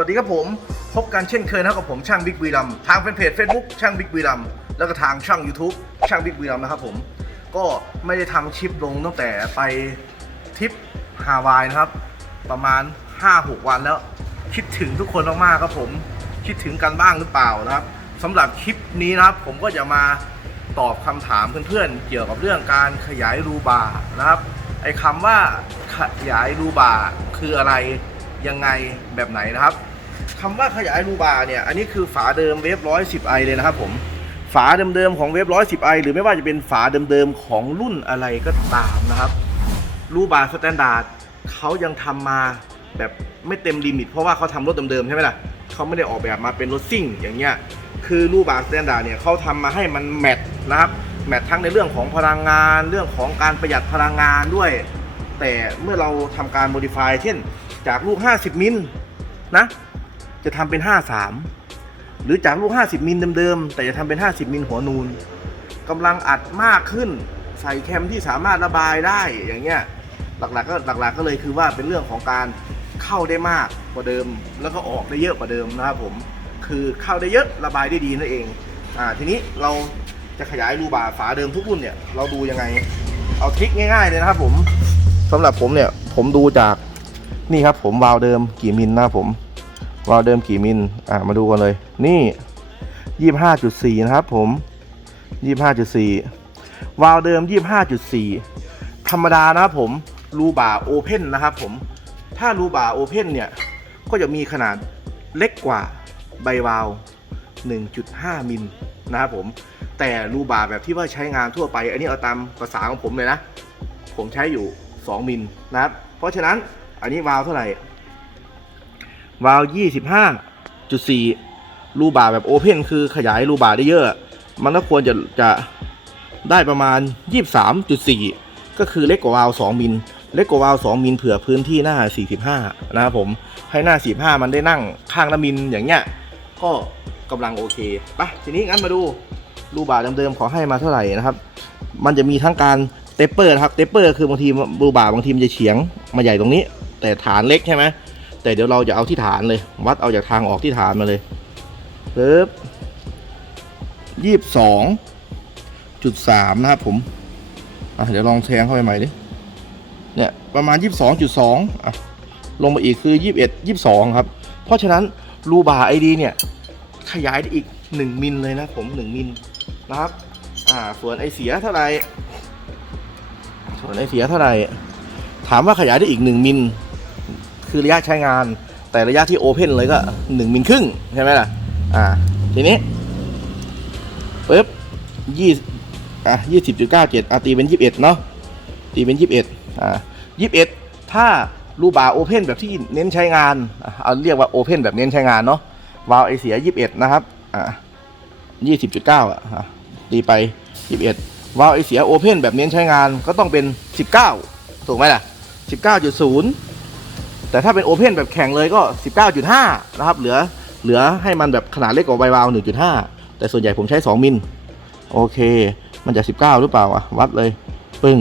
วัสดีครับผม พบกันเช่นเคยนะครับกับผมช่างบิ๊กวีลัมทางแฟนเพจ Facebook ช่างบิ๊กวีลัมแล้วก็ทางช่อง YouTube ช่างบิ๊กวีลัมนะครับผม ก็ไม่ได้ทำคลิปลงตั้งแต่ไปทริปฮาวายนะครับ ประมาณ 5-6 วันแล้ว คิดถึงทุกคนมากๆครับผม คิดถึงกันบ้างหรือเปล่านะครับสำหรับคลิปนี้นะครับ ผมก็จะมาตอบคำถามเพื่อนๆ เกี่ยวกับเรื่องการขยายรูบานะครับไอ้คำว่าขยายรูบาคืออะไร ยังไงแบบไหนนะครับคำว่าขยายรูบาเนี่ยอันนี้คือฝาเดิมเวฟร้อยสิบไอเลยนะครับผมฝาเดิมๆของเวฟร้อยสิบไอหรือไม่ว่าจะเป็นฝาเดิมๆของรุ่นอะไรก็ตามนะครับ รูบาสแตนดาร์ดเขายังทำมาแบบไม่เต็มลิมิต เพราะว่าเขาทำรถเดิมๆใช่ไหมล่ะเขาไม่ได้ออกแบบมาเป็นรถซิ่งอย่างเงี้ยคือรูบาสแตนดาร์ดเนี่ยเขาทำมาให้มันแมทนะครับแมททั้งในเรื่องของพลังงาน เรื่องของการประหยัดพลังงานด้วย แต่เมื่อเราทำการโมดิฟายเช่นจากลูก 50 มิลนะ จะทำเป็น 53 หรือจากลูก 50 มิลเดิมๆแต่จะทำเป็น 50 มิลหัวนูนกำลังอัดมากขึ้น ใส่แคมที่สามารถระบายได้อย่างเงี้ยหลักๆก็หลักๆก็เลยคือว่าเป็นเรื่องของการเข้าได้มากกว่าเดิม แล้วก็ออกได้เยอะกว่าเดิมนะครับผมคือเข้าได้เยอะระบายได้ดีนั่นเองอ่าทีนี้เราจะขยายรูบาร์ฝาเดิมทุกรุ่นเนี่ยเราดูยังไง เอาทริคง่ายๆเลยนะครับผม สำหรับผมเนี่ยผมดูจากนี่ครับผมวาล์วเดิมกี่มิลนะครับผมวาล์วเดิมกี่มิลอ่ามาดูกันเลย นี่ยี่ห้าจุดสี่นะครับผมยี่ห้าจุดสี่วาล์วเดิมยี่ห้าจุดสี่ธรรมดานะครับผมรูบาร์โอเพนนะครับผมถ้ารูบาร์โอเพนเนี่ยก็จะมีขนาดเล็กกว่าใบวาล์ว1.5มิลนะครับผมแต่รูบาร์แบบที่ว่าใช้งานทั่วไป อันนี้เอาตามภาษาของผมเลยนะ ผมใช้อยู่ 2มิลนะครับ เพราะฉะนั้นอันนี้วาล์วเท่าไหร่ วาล์ว25.4 รูบาแบบโอเพนคือขยายรูบาได้เยอะ มันก็ควรจะจะได้ประมาณ 23.4 ก็คือเล็กกว่าวาล์ว2มิล เล็กกว่าวาล์ว2มิลเผื่อพื้นที่หน้า 45 นะครับผม ให้หน้า 45 มันได้นั่งข้างละมิลอย่างเงี้ย ก็กำลังโอเคไปทีนี้งั้นมาดูรูบาเดิมๆขอให้มาเท่าไหร่นะครับ มันจะมีทั้งการ เตปเปอร์นะครับเตปเปอร์คือบางทีรูบาบางทีมันจะเฉียงมาใหญ่ตรงนี้ แต่ฐานเล็กใช่ไหมแต่เดี๋ยวเราจะเอาที่ฐานเลย วัดเอาจากทางออกที่ฐานมาเลยปึ๊บยี่สิบสองจุดสามนะครับผมอะเดี๋ยวลองแทงเข้าไปใหม่ดิเนี่ยประมาณยี่สิบสองจุดสองอะลงมาอีกคือยี่สิบเอ็ดยี่สิบสองครับ เพราะฉะนั้นรูบาไอดีเนี่ยขยายได้อีก1มิลเลยนะผม1มิลนะครับ อ่าส่วนไอเสียเท่าไหร่ ส่วนไอเสียเท่าไหร่ ถามว่าขยายได้อีก 1 มิล คือระยะใช้งาน แต่ระยะที่โอเพนเลยก็ 1 มิลครึ่ง ใช่ไหมล่ะ อ่า ทีนี้ปึ๊บยี่อะยี่สิบจุดเก้าเจ็ดอะตีเป็นยี่สิบเอ็ดเนาะ ตีเป็นยี่สิบเอ็ดอ่ายี่สิบเอ็ดถ้ารูบาโอเพนแบบที่เน้นใช้งาน เอาเรียกว่าโอเพนแบบเน้นใช้งานเนาะ วาล์วไอเสีย21นะครับ อ่า20.9อะอะตีไป21 วาล์วไอเสียโอเพนแบบเน้นใช้งานก็ต้องเป็น 19 ถูกไหมล่ะ 19.0 แต่ถ้าเป็นโอเพนแบบแข่งเลยก็ 19.5 นะครับ เหลือเหลือให้มันแบบขนาดเล็กกว่าใบวาล์ว1.5 แต่ส่วนใหญ่ผมใช้ 2 มิล โอเค มันจะ 19 หรือเปล่าอะ วัดเลย ปึ้ง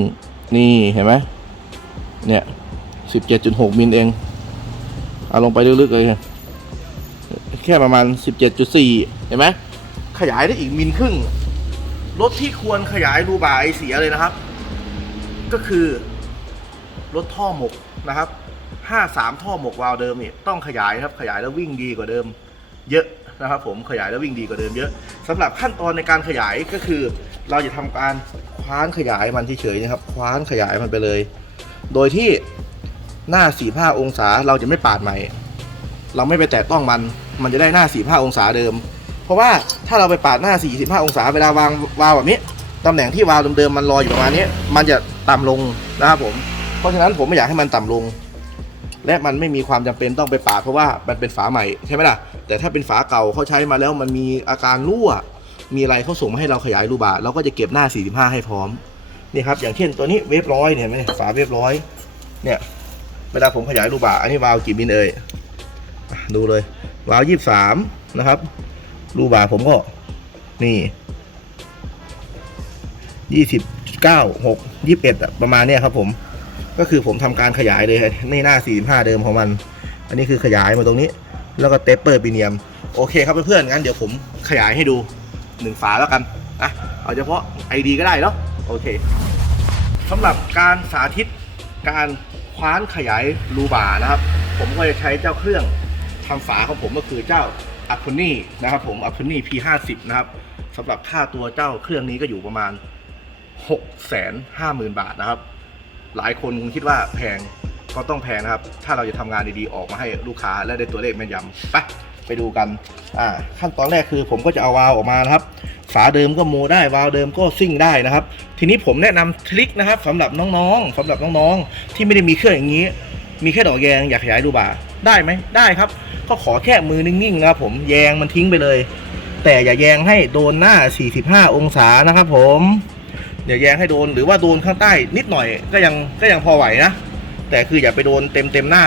นี่เห็นไหมเนี่ย 17.6 มิลเอง เอาลงไปลึกๆเลย แค่ประมาณ 17.4 เห็นไหม ขยายได้อีกมิลครึ่ง รถที่ควรขยายรูบาร์ไอเสียเลยนะครับ ก็คือ รถท่อหมกนะครับ53ท่อหมกวาล์วเดิมเนี่ยต้องขยายครับขยายแล้ววิ่งดีกว่าเดิม เยอะนะครับ ผมขยายแล้ววิ่งดีกว่าเดิมเยอะสำหรับขั้นตอนในการขยายก็คือ เราจะทำการคว้านขยายมันเฉยๆนะครับ คว้านขยายมันไปเลย โดยที่หน้า45องศาเราจะไม่ปาดใหม่ เราไม่ไปแตะต้องมัน มันจะได้หน้า45องศาเดิม เพราะว่าถ้าเราไปปาดหน้า 45 องศาเวลาวางวาวแบบนี้ตำแหน่งที่วาวเดิมๆมันลอยอยู่ประมาณนี้ มันจะต่ำลงนะครับผม เพราะฉะนั้นผมไม่อยากให้มันต่ำลง และมันไม่มีความจำเป็นต้องไปปาดเพราะว่ามันเป็นฝาใหม่ใช่ไหมล่ะ แต่ถ้าเป็นฝาเก่าเขาใช้มาแล้วมันมีอาการรั่ว มีอะไรเขาส่งมาให้เราขยายรูบาร์เราก็จะเก็บหน้า 45 ให้พร้อมนี่ครับอย่างเช่นตัวนี้เวฟร้อยเนี่ยไหมฝาเวฟร้อยเนี่ยเวลาผมขยายรูบาร์อันนี้วาวกี่มิลเอ่ยดูเลยวาวยี่สามนะครับ รูบาผมก็ นี่ยี่สิบเก้าหกยี่สิบเอ็ดประมาณเนี้ยครับ ผม ก็คือผมทำการขยายเลยนี่หน้าสี่ห้าเดิมของมัน อันนี้คือขยายมาตรงนี้ แล้วก็เตปเปอร์ปีเนียม โอเคครับเพื่อนๆงั้นเดี๋ยวผมขยายให้ดูหนึ่งฝาแล้วกันนะเอาเฉพาะ ID ก็ได้เนาะโอเคสำหรับการสาธิตการคว้านขยายรูบานะครับ ผมก็จะใช้เจ้าเครื่องทำฝาของผมก็คือเจ้า a p o n y นะครับผม a p o n y P50 นะครับสำหรับค่าตัวเจ้าเครื่องนี้ก็อยู่ประมาณ 650,000 บาทนะครับ หลายคนคงคิดว่าแพงก็ต้องแพงนะครับ ถ้าเราจะทำงานดีๆ ออกมาให้ลูกค้าและได้ตัวเลขแม่นยำไปไปดูกันอ่าขั้นตอนแรกคือผมก็จะเอาวาล์วออกมานะครับ ฝาเดิมก็โมได้วาล์วเดิมก็ซิ่งได้นะครับ ทีนี้ผมแนะนำทริคนะครับสำหรับน้องๆสำหรับน้องๆที่ไม่ได้มีเครื่องอย่างนี้ มีแค่ดอกแยงอยากขยายรูบ่าได้ไหมได้ครับ ก็ขอแค่มือนิ่งๆนะครับผมแยงมันทิ้งไปเลย แต่อย่าแยงให้โดนหน้า 45 องศานะครับผมอย่าแยงให้โดนหรือว่าโดนข้างใต้นิดหน่อยก็ยังก็ยังพอไหวนะ แต่คืออย่าไปโดนเต็มเต็มหน้า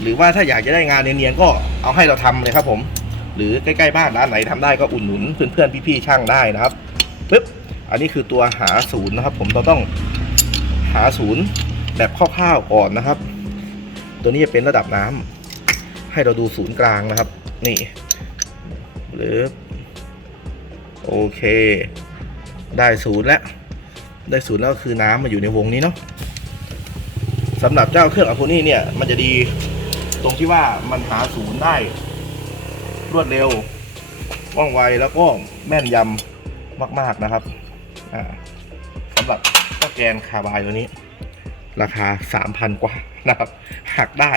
หรือว่าถ้าอยากจะได้งานเนียนๆก็เอาให้เราทำเลยครับผม หรือใกล้ๆบ้านร้านไหนทำได้ก็อุ่นหนุนเพื่อนๆพี่ๆช่างได้นะครับปึ๊บอันนี้คือตัวหาศูนย์นะครับ ผมเราต้องหาศูนย์แบบคร่าวๆก่อนนะครับ ตัวนี้จะเป็นระดับน้ำให้เราดูศูนย์กลางนะครับ นี่หรือโอเค ได้ศูนย์แล้ว ได้ศูนย์แล้วก็คือน้ำมาอยู่ในวงนี้เนาะสำหรับเจ้าเครื่องอะโคนี่เนี่ย มันจะดีตรงที่ว่ามันหาศูนย์ได้ รวดเร็วว่องไวแล้วก็แม่นยำมาก ๆ นะครับอ่าสำหรับเจ้าแกนคาบายตัวนี้ ราคา 3,000 กว่านะครับหักได้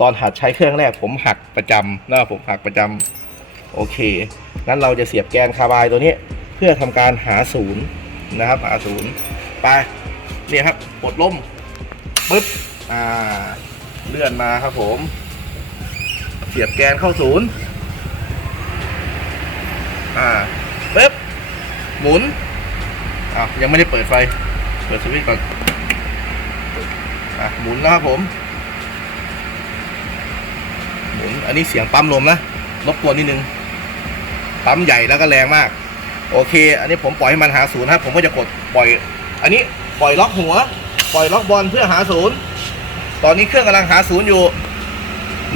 ตอนหัดใช้เครื่องแรกผมหักประจำนะครับผมหักประจำโอเคงั้นเราจะเสียบแกนคาบายตัวนี้เพื่อทำการหาศูนย์นะครับหาศูนย์ไปเนี่ยครับกดลมปึ๊บอ่าเลื่อนมาครับผม เสียบแกนเข้าศูนย์อ่าปึ๊บหมุนอะยังไม่ได้เปิดไฟ เปิดสวิตช์ก่อน อะหมุนแล้วครับผมหมุนอันนี้เสียงปั๊มลมนะรบกวนนิดนึงปั๊มใหญ่แล้วก็แรงมาก โอเค อันนี้ผมปล่อยให้มันหาศูนย์ครับผมก็จะกดปล่อย อันนี้ปล่อยล็อกหัว ปล่อยล็อกบอลเพื่อหาศูนย์ตอนนี้เครื่องกำลังหาศูนย์อยู่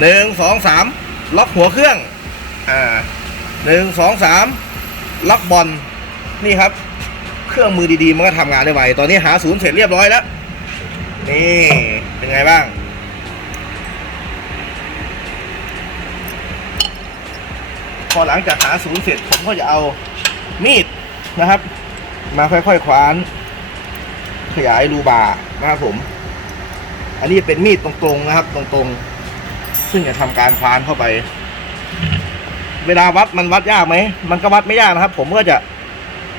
หนึ่งสองสามล็อกหัวเครื่องอ่าหนึ่งสองสามล็อกบอลนี่ครับ เครื่องมือดีๆ มันก็ทำงานได้ไวตอนนี้หาศูนย์เสร็จเรียบร้อยแล้ว นี่ เป็นไงบ้าง พอหลังจากหาศูนย์เสร็จผมก็จะเอามีดนะครับ มาค่อยๆคว้าน ขยายรูบานะครับผม อันนี้เป็นมีดตรงๆนะครับ ตรงๆ ซึ่งจะทำการคว้านเข้าไป เวลาวัดมันวัดยากไหม มันก็วัดไม่ยากนะครับ ผมก็จะ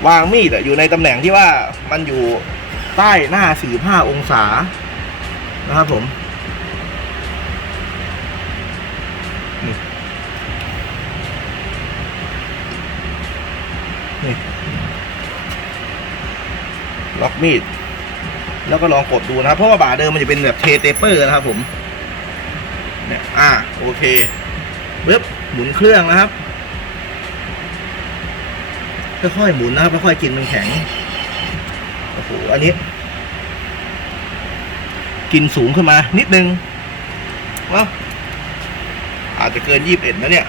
วางมีดอะอยู่ในตำแหน่งที่ว่ามันอยู่ ใต้หน้า 45 องศานะครับผมล็อกมีด แล้วก็ลองกดดูนะครับเพราะว่าบ่าเดิมมันจะเป็นแบบเทเตเปอร์นะครับผมเนี่ยอ่าโอเคปึ๊บหมุนเครื่องนะครับค่อยๆหมุนนะครับค่อยๆกินมันแข็ง หอันนี้ กินสูงขึ้นมา นิดนึงว่าอาจจะเกินยี่สิบเอ็ดนะเนี่ย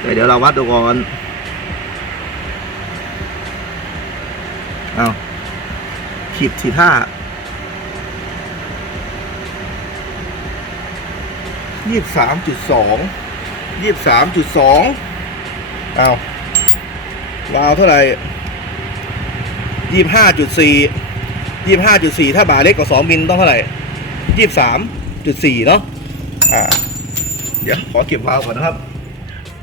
แต่เดี๋ยวเราวัดดูก่อนเอาขีดสี่ห้ายี่สามจุดสองยี่สามจุดสองเอาวาวเท่าไหร่ ยี่ห้าจุดสี่ยี่ห้าจุดสี่ถ้าบาเล็กกว่าสองมิลต้องเท่าไหร่ยี่สามจุดสี่เนาะอ่าเดี๋ยวขอเก็บวาล์วก่อนนะครับ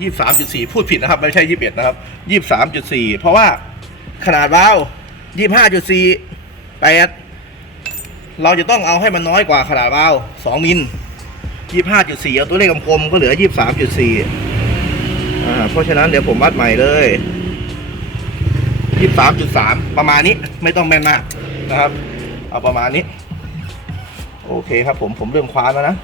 ยี่สามจุดสี่พูดผิดนะครับ ไม่ใช่ยี่สิบเอ็ดนะครับยี่สามจุดสี่เพราะว่าขนาดวาล์วยี่ห้าจุดสี่แปดเราจะต้องเอาให้มันน้อยกว่าขนาดวาล์วสองมิลยี่ห้าจุดสี่เอาตัวเลขกลมๆก็เหลือยี่สามจุดสี่อ่าเพราะฉะนั้นเดี๋ยวผมวัดใหม่เลย ยี่สามจุดสามประมาณนี้ไม่ต้องแม่นมากนะครับ เอาประมาณนี้ โอเคครับผมผมเริ่มคว้านแล้วนะ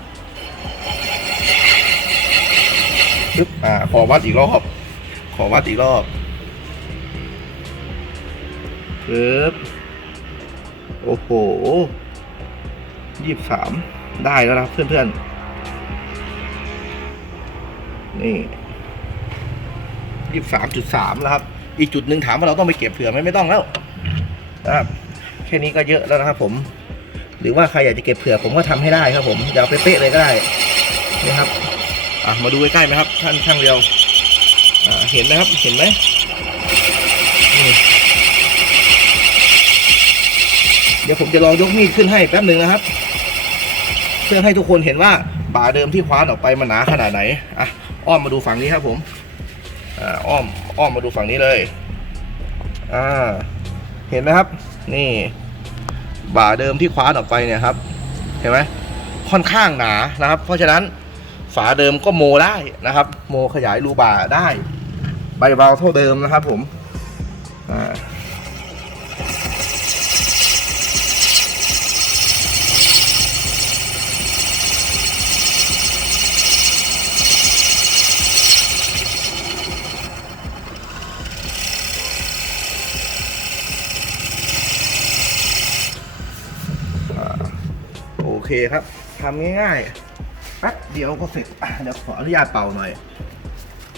ปึ๊บอ่าขอวัดอีกรอบขอวัดอีกรอบปึ๊บโอ้โหยี่สามได้แล้วนะเพื่อนๆนี่ยี่สามจุดสามแล้วครับ อีกจุดหนึ่งถามว่าเราต้องไปเก็บเผื่อไหมไม่ต้องแล้วนะครับแค่นี้ก็เยอะแล้วนะครับ ผม หรือว่าใครอยากจะเก็บเผื่อผมก็ทำให้ได้ครับ ผมอยากไปเป๊ะเลยก็ได้นี่ครับอะมาดูใกล้ๆไหมครับ ท่านช่างเดียวอ่าเห็นไหมครับ เห็นไหมเดี๋ยวผมจะลองยกมีดขึ้นให้แป๊บหนึ่งนะครับ เพื่อให้ทุกคนเห็นว่าบ่าเดิมที่คว้านออกไปมันหนาขนาดไหนอะอ้อมมาดูฝั่งนี้ครับผม อ่าอ้อมอ้อมมาดูฝั่งนี้เลยอ่าเห็นไหมครับ นี่ บ่าเดิมที่คว้านออกไปเนี่ยครับ เห็นไหมค่อนข้างหนานะครับ เพราะฉะนั้นฝาเดิมก็โมได้นะครับ โมขยายรูบ่าได้ ใบเบาเท่าเดิมนะครับผมอ่า เคครับทำง่ายๆแป๊บเดียวก็เสร็จเดี๋ยวขออนุญาตเป่าหน่อย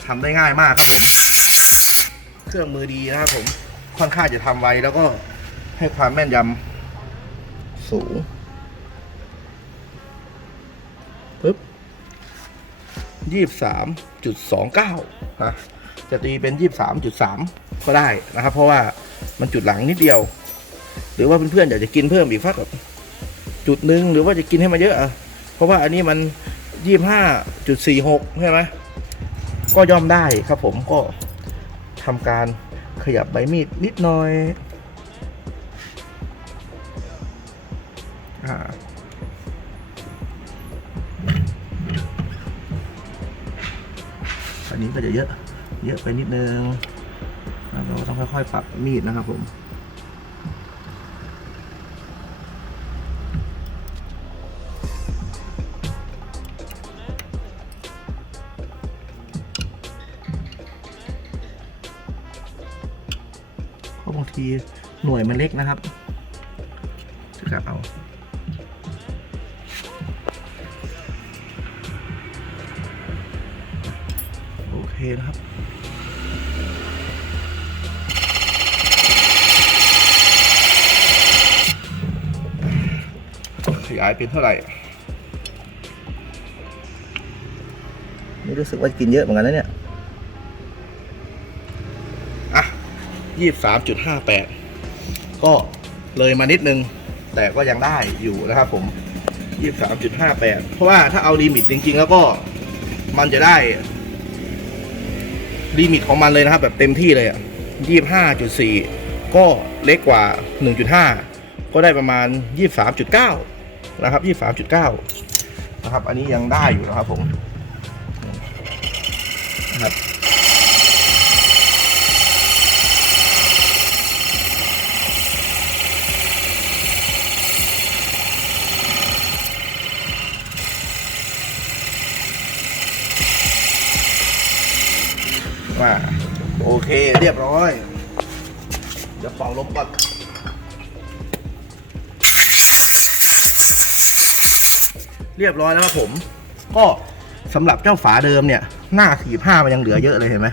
ทำได้ง่ายมากครับผมเครื่องมือดีนะครับผมค่อนข้างจะทำไวแล้วก็ให้ความแม่นยำสูงปึ๊บยี่สิบสามจุดสองเก้าะจะตีเป็นยี่สิบสามจุดสามก็ได้นะครับ เพราะว่ามันจุดหลังนิดเดียว หรือว่าเพื่อนๆอยากจะกินเพิ่มอีกสักแบบ จุดหนึ่งหรือว่าจะกินให้มันเยอะอะเพราะว่าอันนี้มันยี่ห้าจุดสี่หกใช่ไหมก็ย่อมได้ครับผมก็ทำการขยับใบมีดนิดหน่อยอันนี้ก็จะเยอะ เยอะไปนิดนึงแล้วเราต้องค่อยๆปรับมีดนะครับผมางทีหน่วยมันเล็กนะครับจะกลับเอาโอเคนะครับขยายเป็นเท่าไหร่นี่รู้สึกว่ากินเยอะเหมือนกันนะเนี่ย ยี่สามจุดห้าแปดก็เลยมานิดนึง แต่ก็ยังได้อยู่นะครับผมยี่สามจุดห้าแปดเพราะว่าถ้าเอาลิมิตจริง ๆ แล้วก็มันจะได้ลิมิตของมันเลยนะครับ แบบเต็มที่เลยอะยี่ห้าจุดสี่ก็เล็กกว่าหนึ่งจุดห้าก็ได้ประมาณยี่สามจุดเก้านะครับยี่สามจุดเก้านะครับ อันนี้ยังได้อยู่นะครับผม รียบร้อยแล้วครับผม ก็สำหรับเจ้าฝาเดิมเนี่ย หน้าสีผ้ามันยังเหลือเยอะเลยเห็นไหม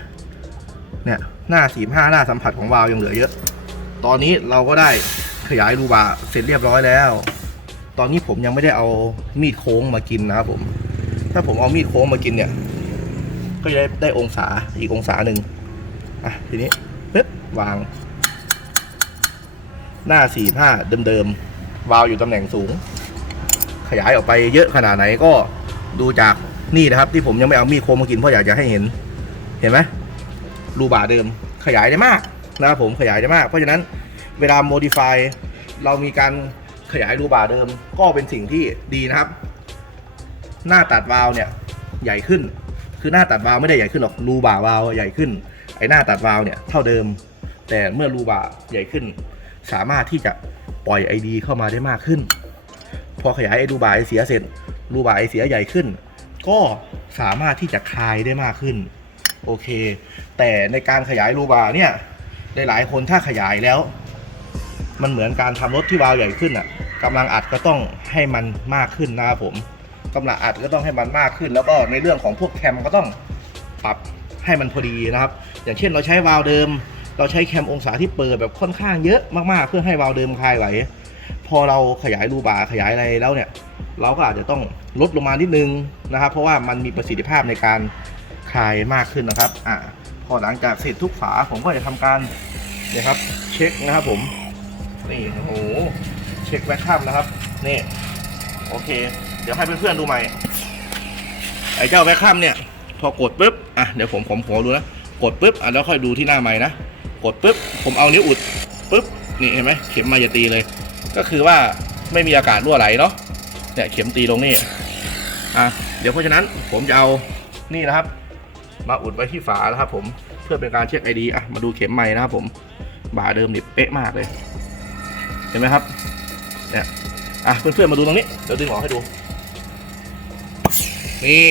เนี่ยหน้าสีผ้าหน้าสัมผัสของวาล์วยังเหลือเยอะ ตอนนี้เราก็ได้ขยายรูบาเสร็จเรียบร้อยแล้ว ตอนนี้ผมยังไม่ได้เอามีดโค้งมากินนะครับผม ถ้าผมเอามีดโค้งมากินเนี่ย ก็จะได้ได้องศาอีกองศาหนึ่งอะทีนี้ปึ๊บวาง หน้าสี่ผ้าเดิมๆวาวอยู่ตำแหน่งสูง ขยายออกไปเยอะขนาดไหนก็ดูจากนี่นะครับ ที่ผมยังไม่เอามีดโคมมากินเพราะอยากจะให้เห็น เห็นไหมรูบาเดิมขยายได้มากนะครับผมขยายได้มาก เพราะฉะนั้นเวลา modify เรามีการขยายรูบาเดิมก็เป็นสิ่งที่ดีนะครับ หน้าตัดวาล์วเนี่ยใหญ่ขึ้น คือหน้าตัดวาล์วไม่ได้ใหญ่ขึ้นหรอกรูบ่าวาล์วใหญ่ขึ้น ไอ้หน้าตัดวาล์วเนี่ยเท่าเดิม แต่เมื่อรูบ่าใหญ่ขึ้น สามารถที่จะปล่อยไอดีเข้ามาได้มากขึ้น พอขยายไอรูบาไอเสียเสร็จรูบาไอเสียใหญ่ขึ้น ก็สามารถที่จะคลายได้มากขึ้น โอเค แต่ในการขยายรูบาเนี่ยหลายๆคนถ้าขยายแล้ว มันเหมือนการทำรถที่วาล์วใหญ่ขึ้นอะกำลังอัดก็ต้องให้มันมากขึ้นนะครับผมกำลังอัดก็ต้องให้มันมากขึ้น แล้วก็ในเรื่องของพวกแคมก็ต้องปรับให้มันพอดีนะครับ อย่างเช่นเราใช้วาล์วเดิม เราใช้แคมองศาที่เปิดแบบค่อนข้างเยอะมากๆ เพื่อให้วาล์วเดิมคลายไหล พอเราขยายรูบาขยายอะไรแล้วเนี่ย เราก็อาจจะต้องลดลงมานิดนึงนะครับ เพราะว่ามันมีประสิทธิภาพในการคลายมากขึ้นนะครับอ่าพอหลังจากเสร็จทุกฝาผมก็จะทำการเนี่ยครับเช็คนะครับผมนี่โอ้โหเช็คแบ็คคัมนะครับนี่โอเค เดี๋ยวให้เพื่อนๆดูใหม่ไอ้เจ้าแบ็คคัมเนี่ยพอกดปุ๊บอะเดี๋ยวผมผมขอดูนะกดปุ๊บอะแล้วค่อยดูที่หน้าไม้นะกดปุ๊บผมเอานิ้วอุดปุ๊บนี่เห็นไหมเข็มมาจะตีเลย ก็คือว่าไม่มีอากาศรั่วไหลเนาะเนี่ยเข็มตีลงนี่อะเดี๋ยวเพราะฉะนั้นผมจะเอานี่นะครับ มาอุดไว้ที่ฝานะครับ ผมเพื่อเป็นการเช็คไอดีอะมาดูเข็มใหม่นะครับผมบาเดิมนี่เป๊ะมากเลย เห็นไหมครับเนี่ยอะเพื่อนๆมาดูตรงนี้เดี๋ยวดึงออกให้ดูนี่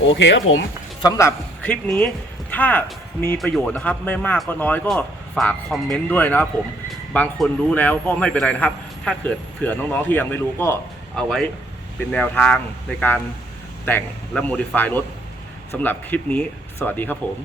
โอเคครับผมสำหรับคลิปนี้ถ้ามีประโยชน์นะครับ ไม่มากก็น้อยก็ฝากคอมเมนต์ด้วยนะครับผม บางคนรู้แล้วก็ไม่เป็นไรนะครับ ถ้าเกิดเผื่อน้องๆที่ยังไม่รู้ก็เอาไว้เป็นแนวทางในการแต่งและโมดิฟายรถสำหรับคลิปนี้ สวัสดีครับผม